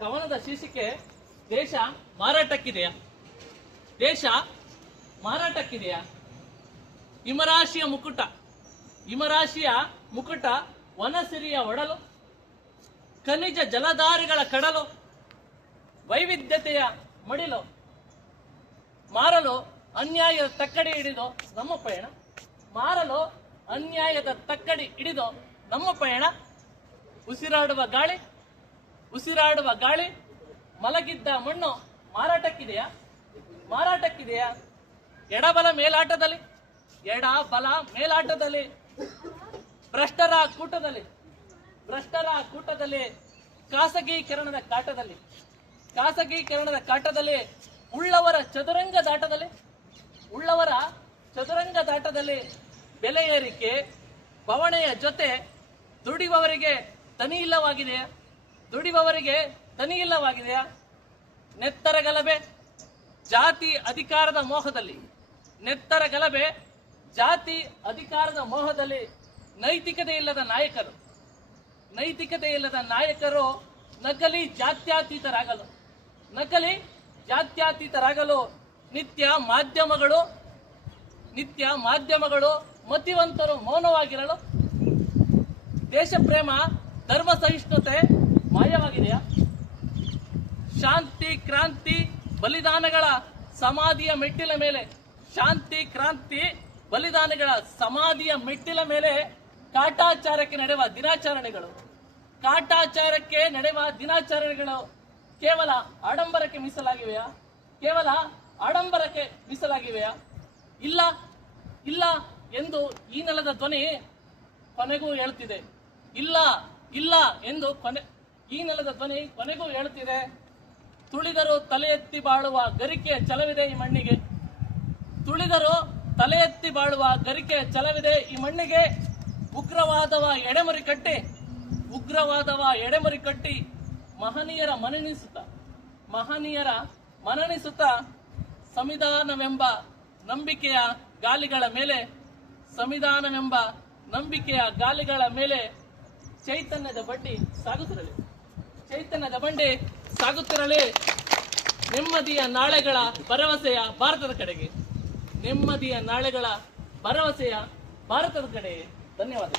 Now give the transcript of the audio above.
ಕವನದ ಶೀರ್ಷಿಕೆ ದೇಶ ಮಾರಾಟಕ್ಕಿದೆಯಾ? ದೇಶ ಮಾರಾಟಕ್ಕಿದೆಯಾ? ಹಿಮರಾಶಿಯ ಮುಕುಟ ವನಸಿರಿಯ ಒಡಲು, ಖನಿಜ ಜಲಧಾರಿಗಳ ಕಡಲು, ವೈವಿಧ್ಯತೆಯ ಮಡಿಲು, ಮಾರಲು ಅನ್ಯಾಯದ ತಕ್ಕಡಿ ಹಿಡಿದು ನಮ್ಮ ಪಯಣ. ಮಾರಲು ಅನ್ಯಾಯದ ತಕ್ಕಡಿ ಹಿಡಿದು ನಮ್ಮ ಪಯಣ. ಉಸಿರಾಡುವ ಗಾಳಿ ಮಲಗಿದ್ದ ಮಣ್ಣು ಮಾರಾಟಕ್ಕಿದೆಯಾ? ಎಡಬಲ ಮೇಲಾಟದಲ್ಲಿ ಭ್ರಷ್ಟರ ಕೂಟದಲ್ಲಿ ಖಾಸಗೀಕರಣದ ಕಾಟದಲ್ಲಿ ಉಳ್ಳವರ ಚದುರಂಗ ದಾಟದಲ್ಲಿ ಬೆಲೆ ಏರಿಕೆ ಬವಣೆಯ ಜೊತೆ ದುಡಿಯುವವರಿಗೆ ದನಿ ಇಲ್ಲವಾಗಿದೆಯಾ? ನೆತ್ತರ ಗಲಭೆ ಜಾತಿ ಅಧಿಕಾರದ ಮೋಹದಲ್ಲಿ ನೈತಿಕತೆ ಇಲ್ಲದ ನಾಯಕರು ನಕಲಿ ಜಾತ್ಯತೀತರಾಗಲು ನಿತ್ಯ ಮಾಧ್ಯಮಗಳು ಮತಿವಂತರು ಮೌನವಾಗಿರಲು. ದೇಶ ಪ್ರೇಮ ಧರ್ಮ ಸಹಿಷ್ಣುತೆ ಮಾಯವಾಗಿದೆಯಾ? ಶಾಂತಿ ಕ್ರಾಂತಿ ಬಲಿದಾನಗಳ ಸಮಾಧಿಯ ಮೆಟ್ಟಿಲ ಮೇಲೆ ಕಾಟಾಚಾರಕ್ಕೆ ನಡೆಯುವ ದಿನಾಚರಣೆಗಳು ಕೇವಲ ಆಡಂಬರಕ್ಕೆ ಮೀಸಲಾಗಿವೆಯಾ? ಇಲ್ಲ ಎಂದು ಈ ನೆಲದ ಧ್ವನಿ ಕೊನೆಗೂ ಹೇಳುತ್ತಿದೆ. ಇಲ್ಲ ಎಂದು ಈ ನೆಲದ ಧ್ವನಿ ಕೊನೆಗೂ ಹೇಳುತ್ತಿದೆ. ತುಳಿದರು ತಲೆ ಎತ್ತಿ ಬಾಳುವ ಗರಿಕೆಯ ಛಲವಿದೆ ಈ ಮಣ್ಣಿಗೆ. ಉಗ್ರವಾದವ ಎಡೆಮರಿ ಕಟ್ಟಿ ಮಹನೀಯರ ಮನನಿಸುತ್ತ ಸಂವಿಧಾನವೆಂಬ ನಂಬಿಕೆಯ ಗಾಲಿಗಳ ಮೇಲೆ ಚೈತನ್ಯದ ಬಂಡಿ ಸಾಗುತ್ತಿರಲಿ. ನೆಮ್ಮದಿಯ ನಾಳೆಗಳ ಭರವಸೆಯ ಭಾರತದ ಕಡೆಗೆ. ಧನ್ಯವಾದ.